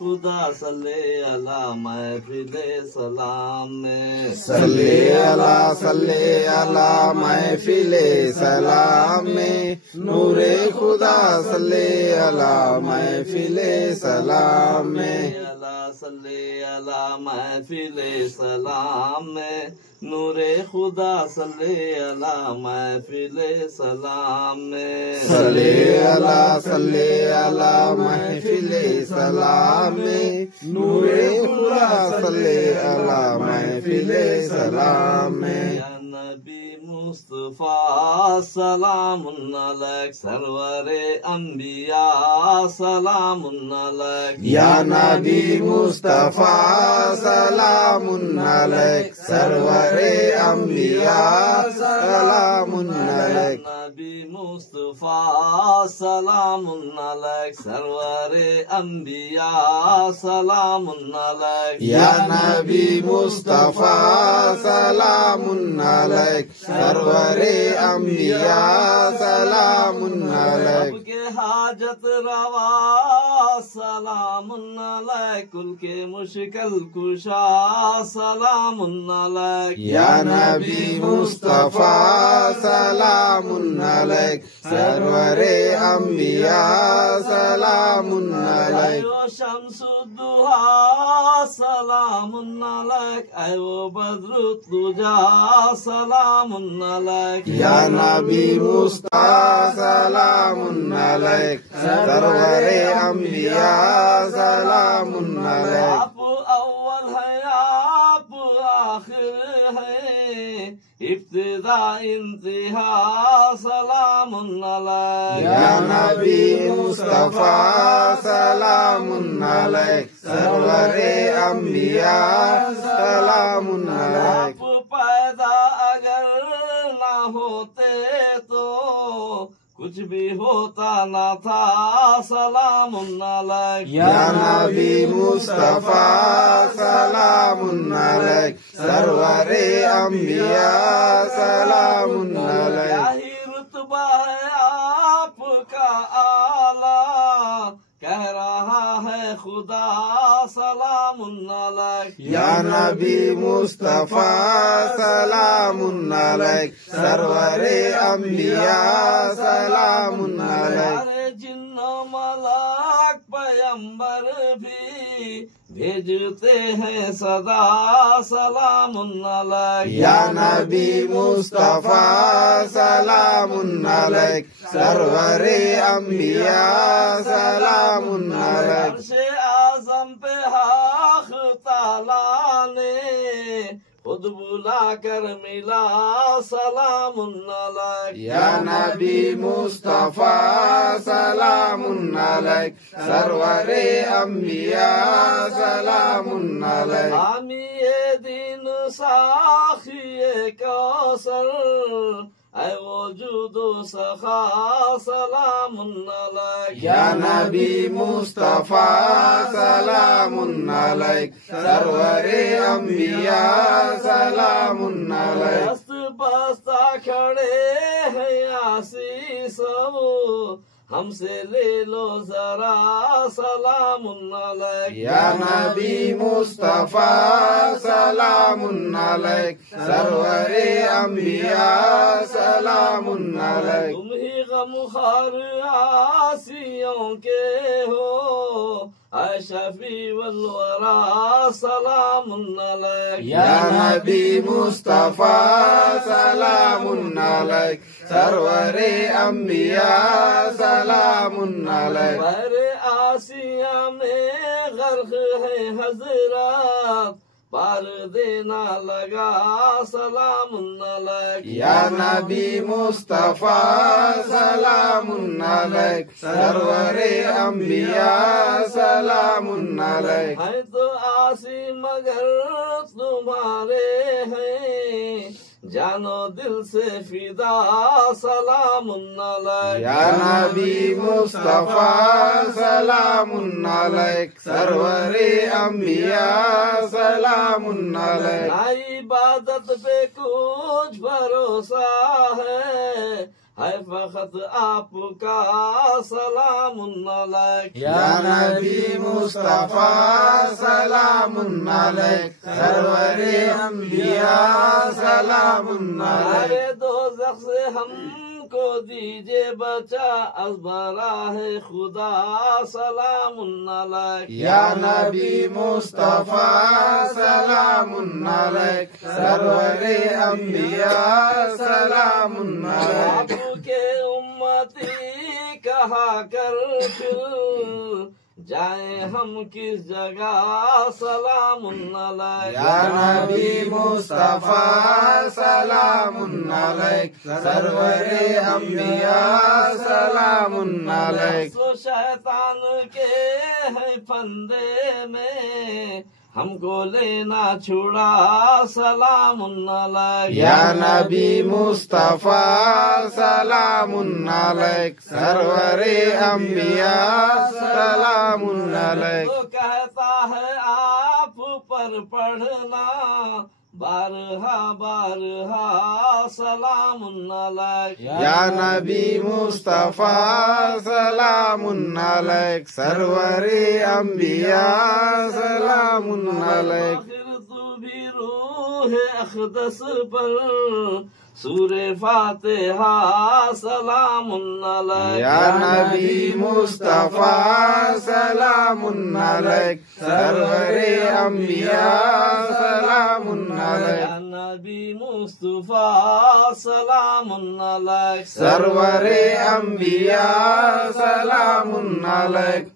खुदा सल्ले अला महफिले सलाम में, सल्ले अला महफिले सलाम में, नूरे खुदा सल्ले अला महफिले सलाम में, सल्ले अला महफिले सलाम में, नूरे खुदा सल्ले अला महफिले सलाम में, सल्ले अला महफिले सलाम में, नूरे खुदा सल्ले अला महफिले सलाम में। या नबी मुस्तफा सलामुन अलैक सरवरे अंबिया सलामुन अलैक, या नबी मुस्तफा सलामुन अलैक सरवरे अंबिया सलामुन अलैक, नबी मुस्तफा सलामुन अलैक सरवरे अंबिया सलामुन अलैक, या नबी मुस्तफा सलामुन अलैक सरवरे अंबिया सलामुन अलैक, के हाजत रवा सलामुन अलैक, कुल के मुश्किल कुशा सलामुन अलैक, या नबी मुस्तफा सलामुन अलैक सरवरे अंबिया सलामुन अलैक, शम्सुद्दुहा सलामुन अलैक, वो बद्रुद्दुजा सलामुन अलैक, या नबी मुस्तफा सलामुन अलैक सरवरे अंबिया सलामुन अलैक, आप अव्वल है आप आखिर है, इब्तिदा इंतहा सलामुन अलैक, या नबी मुस्तफा सलामुन अलैक सरवरे अंबिया सलामुन अलैक, आप पैदा अगर ना होते तो कुछ भी होता ना था सलामुन अलैक, या नबी मुस्तफा सलामुन अलैक सरवरे अंबिया सलामुन अलैक, यही रुतबा है आपका आला, कह रहा है खुदा सलामुन अलैक, या नबी मुस्तफा सलामुन अलैक सरवरे अंबिया सलामुन अलैक, अरे जिन्नो मलाक पैगंबर भी भेजते हैं सदा सलामुन अलैक, या नबी मुस्तफा सलामुन अलैक सरवरे अंबिया सलामुन अलैक, अर्शे आज़म पे हाख ताला ने खुद बुला कर मिला सलामुन अलैक, या नबी मुस्तफा सलामुन अलैक सरवरे अंबिया सलामुन अलैक, हामी ये दिन साखिए कौसर ऐ वजूदो सखा सलामुन अलैक, या नबी मुस्तफा सलामुन अलैक सरवरे अंबिया सलामुन अलैक, दस्त बस्ता खड़े हैं आसी सब हमसे ले लो जरा सलामुन अलैक, या नबी मुस्तफा सलामुन अलैक सरवरे अंबिया सलामुन अलैक, तुम ही गमखार आसियों के हो ऐ शफी वल वरा सलामुन अलैक, या नबी मुस्तफा सलामुन अलैक सरवरे अंबिया सलामुन अलैक, बहरे आसिया में गर्क है हजरत पार देना लगा सलामुन अलैक, या नबी मुस्तफा सलामुन अलैक सरवरे अंबिया सलामुन अलैक, है तो आसी मगर तुम्हारे हैं जानो दिल से फिदा सलामुन अलैक, या नबी मुस्तफा सलामुन अलैक सरवरे अंबिया सलामुन अलैक, ना इबादत पे कुछ भरोसा है है फखत आपका सलामुन अलैक। या नबी मुस्तफा सलामुन अलैक सरवरे अंबिया सलामुन अलैक। अरे दोज़ख से हमको दीजिए बचा अज़बरा है खुदा सलामुन अलैक। या नबी मुस्तफा सलामुन अलैक सरवरे अंबिया सलामुन अलैक। आपके उम्मती कहा कर फिर जाए हम किस जगह सलामुन अलैक। या नबी मुस्तफा सलामुन अलैक सरवरे अंबिया सलामुन अलैक। सो शैतान के है फंदे में हमको लेना छुड़ा सलामुन अलैक। या नबी मुस्तफा सलामुन अलैक सरवरे अंबिया सलामुन अलैक। तो कहता है आप पर पढ़ना बारहा बारहा सलामुन अलैक। या नबी मुस्तफा सलामुन अलैक सरवरे अंबिया सलामुन अलैक। आखिर तू भी रूह अक़दस पर सूरे फातिहा सलामुन अलैक। या नबी मुस्तफा सलामुन अलैक सरवरे अंबिया सलामुन अलैक। या नबी मुस्तफा सलामुन अलैक सरवरे अंबिया सलामुन अलैक।